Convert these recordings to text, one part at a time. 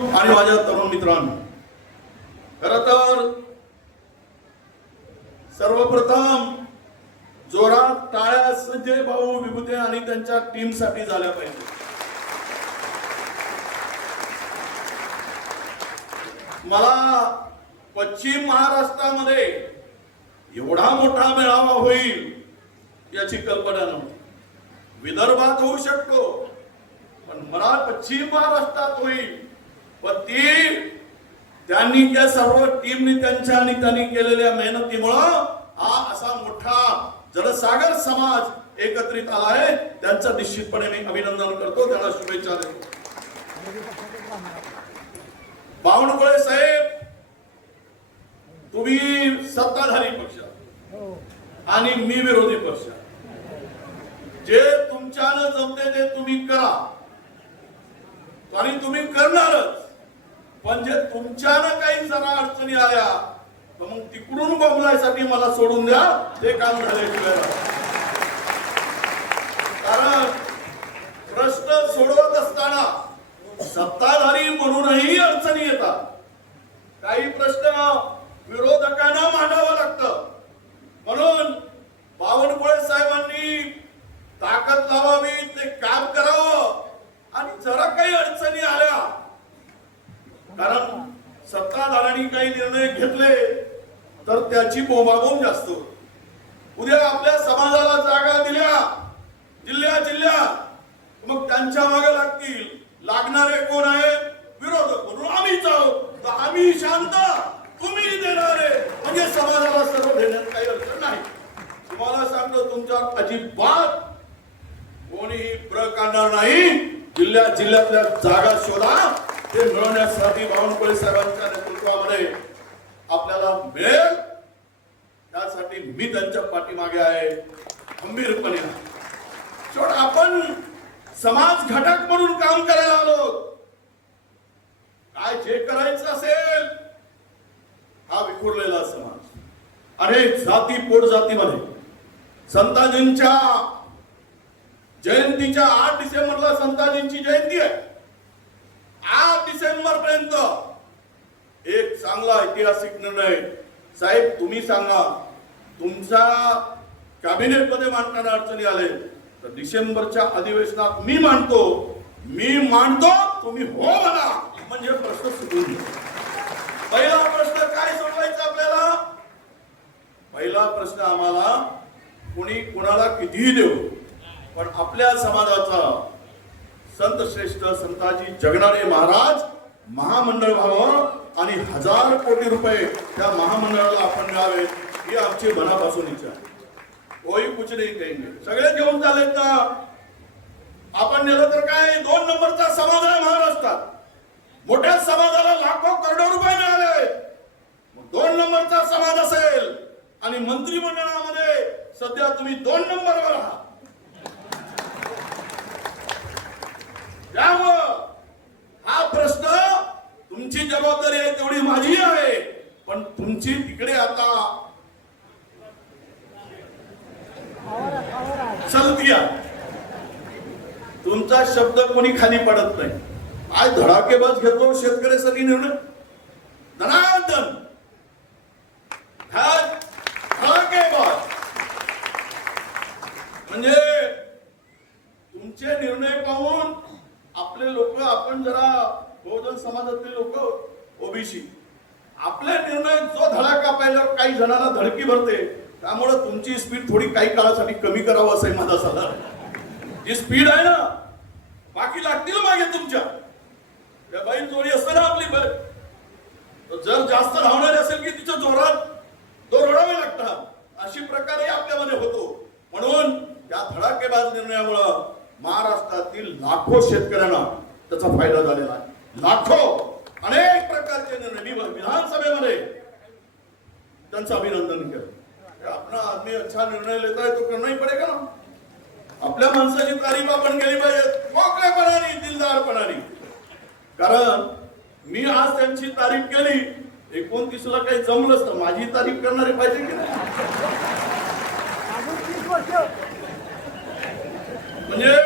आणि माझ्या तरुण मित्रांनो, खरं तर सर्वप्रथम जोरात टाळ्या संजय भाऊ विभूते आणि त्यांच्या टीम साठी झाल्या पाहिजे. मला पश्चिम महाराष्ट्रामध्ये एवढा मोठा मेळावा होईल याची कल्पना नव्हती. विदर्भात होऊ शकतो, पण मला पश्चिम महाराष्ट्रात होईल. पण ती त्यांनी त्या सर्व टीमनी त्यांनी केलेल्या मेहनतीमुळं हा असा मोठा जलसागर समाज एकत्रित आला आहे. त्यांचं निश्चितपणे मी अभिनंदन करतो, त्यांना शुभेच्छा देतो. बावनकुळे साहेब, तुम्ही सत्ताधारी पक्ष आणि मी विरोधी पक्ष. जे तुमच्यानं जमते ते तुम्ही करा आणि तुम्ही करणारच. पण जे तुमच्यानं काही जरा अडचणी आल्या तर मग तिकडून बोंबलायसाठी मला सोडून द्या, ते काम झाल्याशिवाय. कारण प्रश्न सोडवत असताना सत्ताधारी म्हणूनही अडचणी येतात. काही प्रश्न विरोधकांना मांडावं लागतं. म्हणून बावनकुळे साहेबांनी ताकद लावावी, ते काम करावं. आणि जरा काही अडचणी आल्या, कारण सत्ताधाऱ्यांनी काही निर्णय घेतले तर त्याची बोंबाबोंब जास्त होते. उद्या आपल्या समाजाला जागा दिल्या जिल्ह्यात, मग त्यांच्या मागे लागणारे कोण आहेत? विरोधक. म्हणून आम्हीच आहोत, तर आम्ही शांत, तुम्ही देणारे, म्हणजे समाजाला सर्व देण्यात काही अडचण नाही. तुम्हाला सांगतो, तुमच्यावर अजिबात कोणीही प्रयोग करणार नाही. जिल्ह्यातल्या जागा शोधा, ते मिळवण्यासाठी बावनकुळे साहेबांच्या नेतृत्वामध्ये आपल्याला मिळेल. त्यासाठी मी त्यांच्या पाठीमागे आहे खंबीरपणे. शेवट आपण समाज घटक म्हणून काम करायला आलो. काय जे करायचं असेल, हा विखुरलेला समाज अनेक जाती पोटजातीमध्ये संताजींच्या जयंतीच्या 8 डिसेंबरला संताजींची जयंती आहे. 8 डिसेंबर पर्यंत एक चांगला ऐतिहासिक निर्णय साहेब तुम्ही सांगा. तुमच्या कॅबिनेट मध्ये मांडताना अडचणी आले तर डिसेंबरच्या अधिवेशनात मी मांडतो, तुम्ही हो म्हणा, म्हणजे प्रश्न सुटून गेला. पहिला प्रश्न काय सोडवायचा आपल्याला? पहिला प्रश्न आम्हाला कोणी कोणाला कितीही देऊ, पण आपल्या समाजाचा संत श्रेष्ठ संताजी जगनाडे महाराज महामंडळ व्हावं आणि 1000 कोटी रुपये त्या महामंडळाला आपण द्यावे, ही आमची मनापासून इच्छा आहे. कोई कुछ नाही कहेंगे. सगळे घेऊन चालेत ना. आपण नेलं तर काय 2 नंबरचा समाज आहे महाराष्ट्रात. मोठ्या समाजाला लाखो करोडो रुपये मिळाले. 2 नंबरचा समाज असेल आणि मंत्रिमंडळामध्ये सध्या तुम्ही 2 नंबरवर आहात. त्यामुळं हा प्रश्न तुमची जबाबदारी आहे तेवढी माझी आहे, पण तुमची तिकडे आता चलती आहे. तुमचा शब्द कोणी खाली पडत नाही. आज धडाकेबाज घेतो शेतकऱ्यासाठी निर्णय, धनादन धडाकेबाज. म्हणजे तुमचे निर्णय पाहून आपले लोक, आपण जरा बहुजन समाजातले लोक ओबीसी, आपले निर्णय जो धडाका पाहिल्यावर काही जणांना धडकी भरते. त्यामुळे तुमची स्पीड थोडी काही काळासाठी कमी करावं असं माझा सल्ला. जी स्पीड आहे ना, बाकी लागतील मागे तुमच्या. त्या बाई जोडी असते ना आपली बाई, जर जास्त धावणारी असेल की तिच्या जोरात दोरडावे लागतात. अशी प्रकारे आपल्यामध्ये होतो. म्हणून त्या धडाकेबाज निर्णयामुळं महाराष्ट्रातील लाखो शेतकऱ्यांना त्याचा फायदा झालेला आहे. लाखो अनेक प्रकारचे निर्णय मी विधानसभेमध्ये त्यांचं अभिनंदन केलं. अपना आदमी अच्छा निर्णय लेता है तो करना ही पड़ेगा ना. आपल्या माणसाची तारीफ आपण केली पाहिजे, मोकळेपणाने, दिलदारपणाने. कारण मी आज त्यांची तारीफ केली, 29ला काही जमलंच तर माझी तारीफ करणारे पाहिजे की नाही. म्हणजे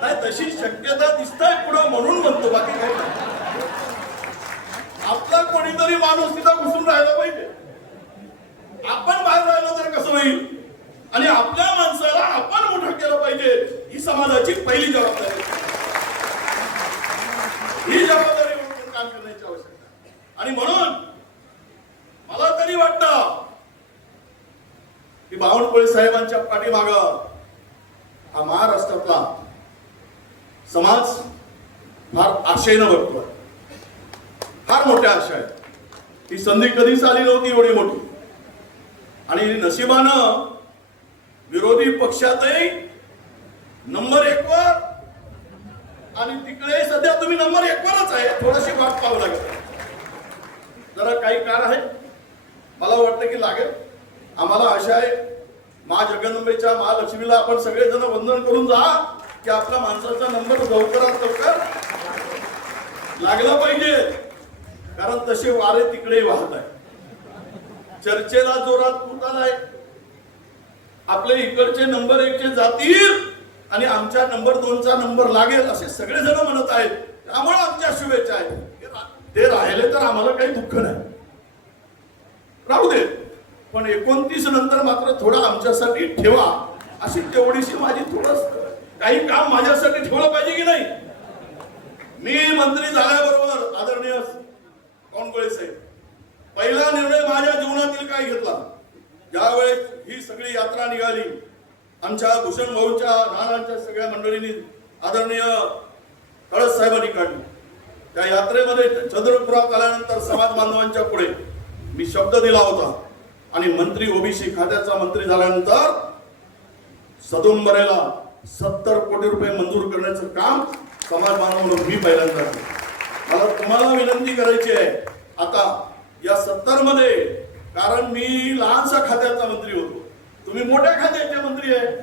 नाही तशी शक्यता दिसताय पुढे म्हणून म्हणतो, बाकी काही नाही. आपला कोणीतरी माणूस तिथं घुसून राहायला पाहिजे. आपण बाहेर राहिलो तर कसं होईल? आणि आपल्या माणसाला आपण मोठं केलं पाहिजे. ही समाजाची पहिली जबाबदारी. ही जबाबदारी म्हणून काम करण्याची आवश्यकता आहे. आणि म्हणून मला तरी वाटतं की बावनकुळे साहेबांच्या पाठीमागं हा महाराष्ट्रातला समाज फार आशेनं बघतोय. फार मोठ्या आशा आहेत. ही संधी कधीच आली नव्हती एवढी मोठी. आणि नशिबानं विरोधी पक्षातही नंबर 1 वर आणि तिकडे सध्या तुम्ही नंबर 1 वरच आहे. थोडीशी वाट पाहावं लागेल. जरा काही काळ आहे, मला वाटतं की लागेल. आम्हाला आशा आहे मा जगदंबेच्या महालक्ष्मीला आपण सगळेजण वंदन करून जा की आपल्या माणसाचा नंबर लवकरात लवकर लागला पाहिजे. कारण तसे वारे तिकडे वाहत आहे. चर्चेला जोरात फुट आलाय. आपले इकडचे नंबर 1 चे जातील आणि आमच्या नंबर 2 चा नंबर लागेल असे सगळेजण म्हणत आहेत. त्यामुळे आमच्या शुभेच्छा आहेत. ते राहिले तर आम्हाला काही दुःख नाही, राहू दे. पण 29 नंतर मात्र थोडा आमच्यासाठी ठेवा, अशी तेवढीशी माझी थोडस काही काम माझ्यासाठी ठेवलं पाहिजे की नाही. मी मंत्री झाल्याबरोबर आदरणीय बावनकुळे साहेब पहिला निर्णय माझ्या जीवनातील काय घेतला. ज्यावेळेस ही सगळी यात्रा निघाली, आमच्या भूषण भाऊच्या नानांच्या सगळ्या मंडळींनी आदरणीय कळस साहेबांनी काढली. त्या यात्रेमध्ये चंद्रपुरात आल्यानंतर समाज बांधवांच्या पुढे मी शब्द दिला होता आणि मंत्री ओबीसी खात्याचा मंत्री झाल्यानंतर सदुंबरेला 70 कोटी रुपये मंजूर करण्याचं काम समाज बांधव म्हणून मी पहिल्यांदा केलं. मला तुम्हाला विनंती करायची आहे आता या 70 मध्ये, कारण मी लहानसा खात्याचा मंत्री होतो, तुम्ही मोठ्या खात्याचे मंत्री आहे.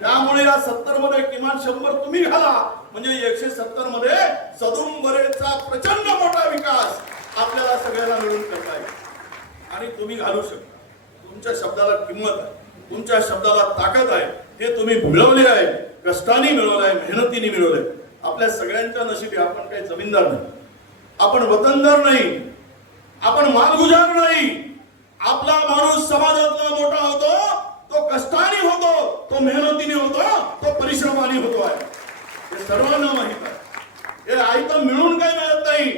त्यामुळे या 70 मध्ये किमान 100 तुम्ही घाला, म्हणजे 170 मध्ये सदुंबरेचा प्रचंड मोठा विकास आपल्याला सगळ्यांना मिळून करता येईल. आणि तुम्ही घालू शकता. तुमच्या शब्दाला किंमत आहे, तुमच्या शब्दाला ताकद आहे. हे तुम्ही मिळवले आहे, कष्टाने मिळवलं आहे, मेहनतीने मिळवलंय. आपल्या सगळ्यांच्या नशिबी आपण काही जमीनदार नाही, आपण वतनदार नाही, आपण मालगुजार नाही. आपला माणूस समाजातला मोठा होतो, तो कष्टाने होतो, तो मेहनतीने होतो, तो परिश्रमाने होतो आहे. हे सर्वांना माहित आहे. हे आयतं मिळून काही मिळत नाही.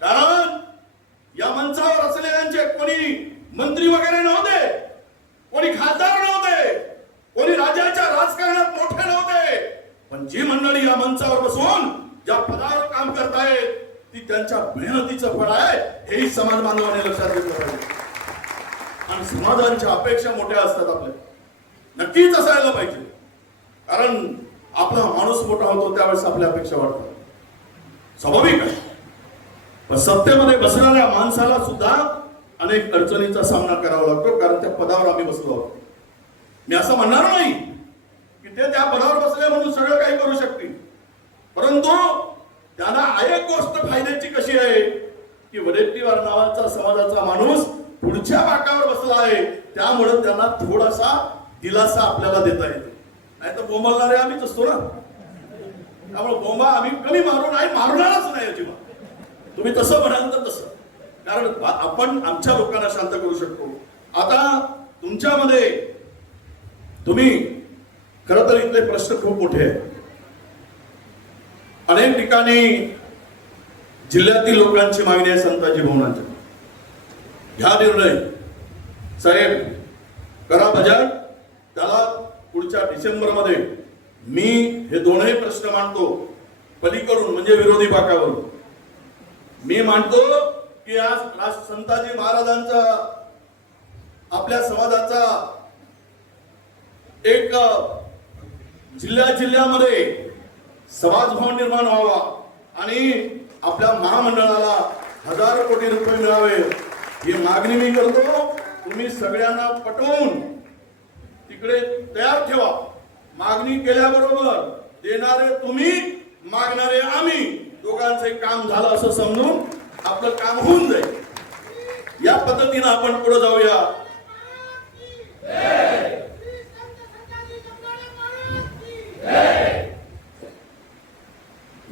कारण या मंचावर असलेल्यांचे कोणी मंत्री वगैरे नव्हते, कोणी खासदार नव्हते, कोणी राज्याच्या राजकारणात मोठे नव्हते. पण जी मंडळी या मंचावर बसून ज्या पदावर काम करतायत ती त्यांच्या मेहनतीचं फळ आहे, हेही समाज बांधवांनी लक्षात घेतलं पाहिजे. आणि समाजांच्या अपेक्षा मोठ्या असतात आपल्या, नक्कीच असायला पाहिजे. कारण आपला माणूस मोठा होतो त्यावेळेस आपल्या अपेक्षा वाढतात, स्वाभाविक आहे. पण सत्तेमध्ये बसणाऱ्या माणसाला सुद्धा अनेक अडचणींचा सामना करावा लागतो, कारण त्या पदावर आम्ही बसलो आहोत. मी असं म्हणणार नाही की ते त्या पदावर बसले म्हणून सगळं काही करू शकतील, परंतु त्यांना एक गोष्ट फायद्याची कशी आहे की वडेट्टीवार नावाचा समाजाचा माणूस पुढच्या बाकावर बसला आहे, त्यामुळे त्यांना थोडासा दिलासा आपल्याला देता येतो. नाही तर बोंबलणारे आम्हीच असतो ना. त्यामुळे बोंबा आम्ही कमी मारू नाही, मारणारच नाही अजिबात. तुम्ही तसं म्हणाल तर तसं, कारण आपण आमच्या लोकांना शांत करू शकतो. आता तुमच्यामध्ये तुम्ही खरं तर इथले प्रश्न खूप मोठे आहेत. अनेक ठिकाणी जिल्ह्यातील लोकांची मागणी आहे संताजी भवनाच्या. ह्या निर्णय साहेब करा बजाव. त्याला पुढच्या डिसेंबरमध्ये मी हे दोनही प्रश्न मांडतो. पलीकडून म्हणजे विरोधी बाकावरून मी मांडतो की आज संताजी महाराजांचा आपल्या समाजाचा एक जिल्ह्यामध्ये समाजभवन निर्माण व्हावा आणि आपल्या महामंडळाला 1000 कोटी रुपये मिळावे, ही मागणी मी करतो. तुम्ही सगळ्यांना पटवून तिकडे तयार ठेवा. मागणी केल्याबरोबर देणारे तुम्ही, मागणारे आम्ही, दोघांचे काम झालं असं समजून आपलं काम होऊन जाईल. या पद्धतीने आपण पुढे जाऊया.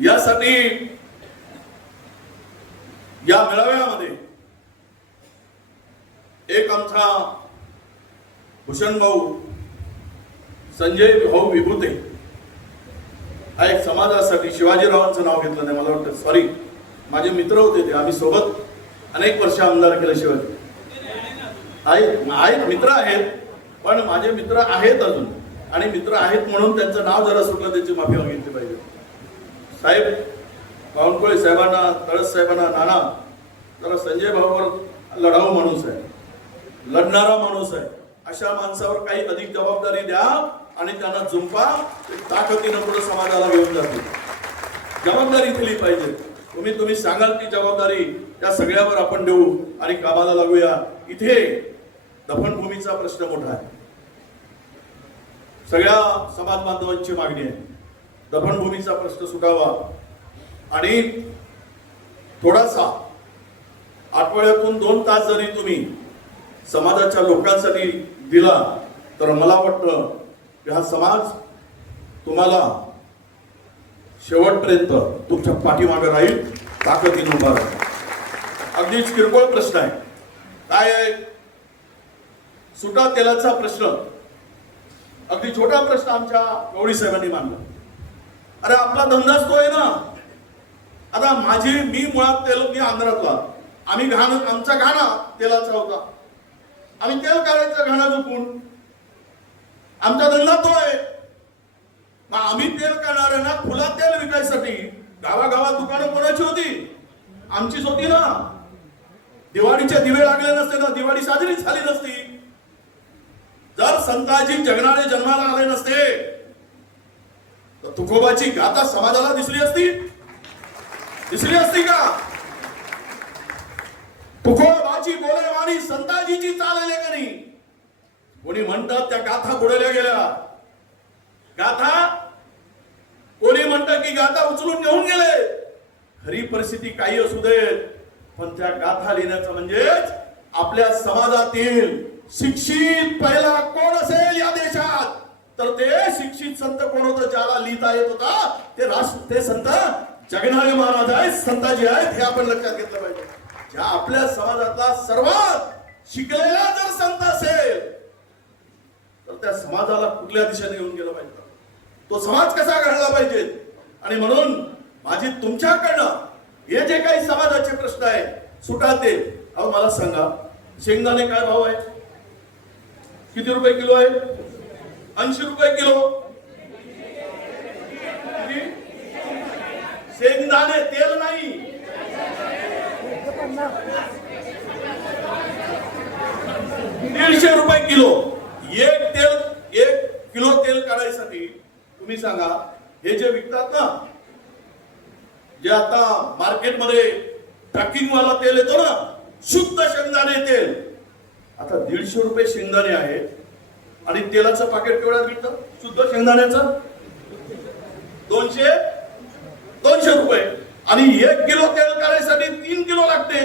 यासाठी या मेळाव्यामध्ये एक आमचा भूषण भाऊ संजय भाऊ विभूते हा एक समाजासाठी शिवाजीरावांचं नाव घेतलं नाही, मला वाटतं सॉरी, माझे मित्र होते ते, आम्ही सोबत अनेक वर्ष आमदार केलं. शिवाजी आहेत मित्र आहेत, पण माझे मित्र आहेत अजून, आणि मित्र आहेत म्हणून त्यांचं नाव जरा सुटलं त्याची माफी मागितली पाहिजे. साहेब बावनकुळे साहेबांना, तळस साहेबांना, नाना जरा संजय भाऊवर लढाऊ माणूस आहे, लढणारा माणूस आहे, अशा माणसावर काही अधिक जबाबदारी द्या आणि त्यांना जुंपा, ताकदीनं पुढे समाजाला घेऊन जातील. जबाबदारी दिली पाहिजे. तुम्ही सांगाल ती जबाबदारी त्या सगळ्यावर आपण देऊ आणि कामाला लागूया. इथे दफनभूमीचा प्रश्न मोठा आहे, सगळ्या समाज बांधवांची मागणी आहे. दफनभूमीचा प्रश्न सुटावा आणि थोडासा आठवड्यातून 2 तास जरी तुम्ही समाजाच्या लोकांसाठी दिला तर मला वाटतं की हा समाज तुम्हाला शेवटपर्यंत तुमच्या पाठीमागे राहील, ताकदीने उभा राहील. अगदीच किरकोळ प्रश्न आहे. काय आहे? सुटा तेलाचा प्रश्न, अगदी छोटा प्रश्न आमच्या गवळी साहेबांनी मांडला. अरे आपला धंदाच तो आहे ना. आता मी मुळात तेल, मी आंध्रातला, आम्ही आमचा घाणा तेलाचा होता, आम्ही तेल काढायचं घाणा झोपून, आमचा धंदा तो आहे. मग आम्ही तेल काढणाऱ्यांना खुला तेल विकायसाठी गावागावात दुकानं कोणाची होती? आमचीच होती ना. दिवाळीचे दिवे लागले नसते ना, दिवाळी साजरी झाली नसती. जर संताजी जगणारे जन्माला आले नसते तर तुकोबाची गाथा समाजाला दिसली असती का? तुकोबाची बोलेवाणी संताजीची चालले का नाही? कोणी म्हणतात त्या गाथा बुडवल्या गेल्या. गाथा कोणी म्हणतं की गाथा उचलून घेऊन गेले. खरी परिस्थिती काही असू दे, पण त्या गाथा लिहिण्याचं म्हणजेच आपल्या समाजातील शिक्षित पहिला कोण असेल या देशात तर ते शिक्षित संत कोण होतं, ज्याला लिहिता येत होता ते संत जगणारे महाराज आहेत, संताजी आहेत. हे आपण लक्षात घेतलं पाहिजे. ज्या आपल्या समाजातला सर्वात शिकलेला जर संत असेल तर त्या समाजाला कुठल्या दिशेने घेऊन गेलं पाहिजे, तो समाज कसा घडला पाहिजे. आणि म्हणून माझी तुमच्याकडनं हे जे काही समाजाचे प्रश्न आहे सुटाते. अहो मला सांगा, शेंगदाणे काय भाव आहे? किती रुपये किलो आहे? 80 रुपये किलो. शेंगदाणे तेल नाही, 150 रुपये किलो. एक किलो तेल काढायसाठी तुम्ही सांगा, हे जे विकतात ना, जे आता मार्केटमध्ये पॅकिंग वाला तेल येतो ना, शुद्ध शेंगदाणे तेल, आता 150 रुपये शेंगदाणे आहेत आणि तेलाचं पाकिट केवढ्यात विकतं शुद्ध शेंगदाण्याचं? 200 रुपये. आणि 1 किलो तेल काढायसाठी 3 किलो लागते.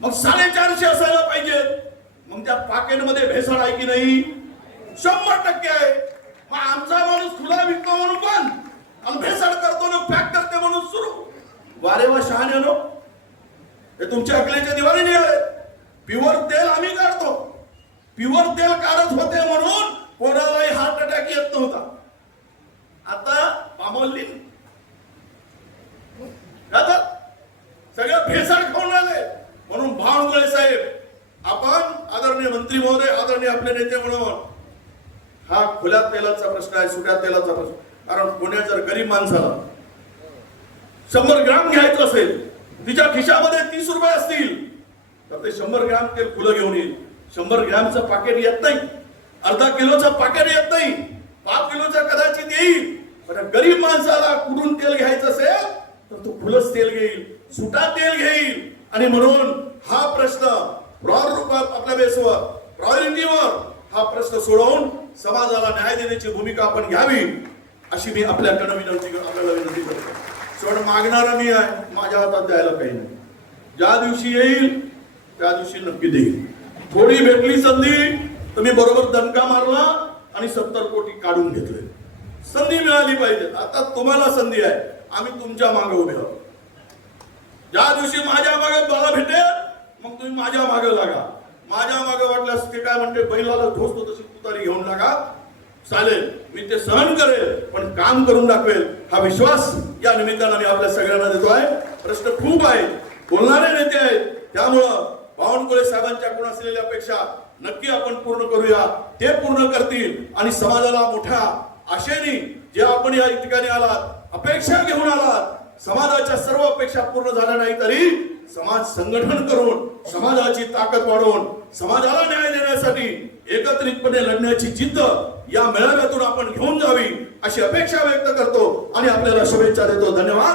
मग 450 असायला पाहिजे. मग त्या पाकिटमध्ये भेसळ आहे की नाही? 100% आहे. मग आमचा माणूस खुला विकतो म्हणून पण, आणि भेसळ करतो ना, पॅक करते म्हणून सुरू. वारे वा शहाण्यानो, हे तुमच्या अकलेच्या दिवाळी नाही आहे. प्युअर तेल आम्ही काढतो. प्युअर तेल काढत होते म्हणून कोणालाही हार्ट अटॅक येत नव्हता. आता पामोली सगळं भेसळ खाऊन आले. म्हणून बावनकुळे साहेब, आपण आदरणीय मंत्री महोदय, आदरणीय आपले नेते म्हणून हा खुल्या तेलाचा प्रश्न आहे, सुट्या तेलाचा प्रश्न. कारण पुण्यात जर गरीब माणसाला 100 ग्राम घ्यायचं असेल, तिच्या खिशामध्ये 30 रुपये असतील तर ते 100 ग्राम तेल खुलं घेऊन येईल. 100 ग्रामचं पाकिट येत नाही, अर्धा किलोचं पाकिट येत नाही, 5 किलोचं कदाचित येईल. पण गरीब माणसाला कुठून तेल घ्यायचं असेल तर तो खुलंच तेल घेईल, सुटा तेल घेईल. आणि म्हणून हा प्रश्न आपल्या बेसवर, प्रायोरिटीवर हा प्रश्न सोडवून समाजाला न्याय देण्याची भूमिका आपण घ्यावी, अशी मी आपल्याला विनंती करतो. शेवट मागणारा मी आहे, माझ्या हातात द्यायला काही नाही. ज्या दिवशी येईल त्या दिवशी नक्की देईल. थोडी भेटली संधी तर मी बरोबर दणका मारला आणि 70 कोटी काढून घेतले. संधी मिळाली पाहिजे. आता तुम्हाला संधी आहे. आम्ही तुमच्या मागे उभे आहोत. ज्या दिवशी माझ्या मागे मला भेटेल मग तुम्ही माझ्या मागे लागा. माझ्या मागे वाटल्यास ते काय म्हणते बैलाला ढोसतो तशी तुतारी घेऊन लागा. चालेल, मी ते सहन करेल, पण काम करून दाखवेल हा विश्वास या निमित्तानं मी आपल्या सगळ्यांना देतो आहे. प्रश्न खूप आहे, बोलणारे नेते आहेत, त्यामुळं बावनकुळे साहेबांच्याकडून असलेल्या अपेक्षा नक्की आपण पूर्ण करूया. ते पूर्ण करतील आणि समाजाला मोठ्या आशेने जे आपण या ठिकाणी आलात, अपेक्षा घेऊन आलात, समाजाच्या सर्व अपेक्षा पूर्ण झाल्या नाही तरी समाज संघटन करून समाजाची ताकद वाढवून समाजाला न्याय देण्यासाठी एकत्रितपणे लढण्याची जिद्द या मेळाव्यातून आपण घेऊन जावी अशी अपेक्षा व्यक्त करतो आणि आपल्याला शुभेच्छा देतो. धन्यवाद.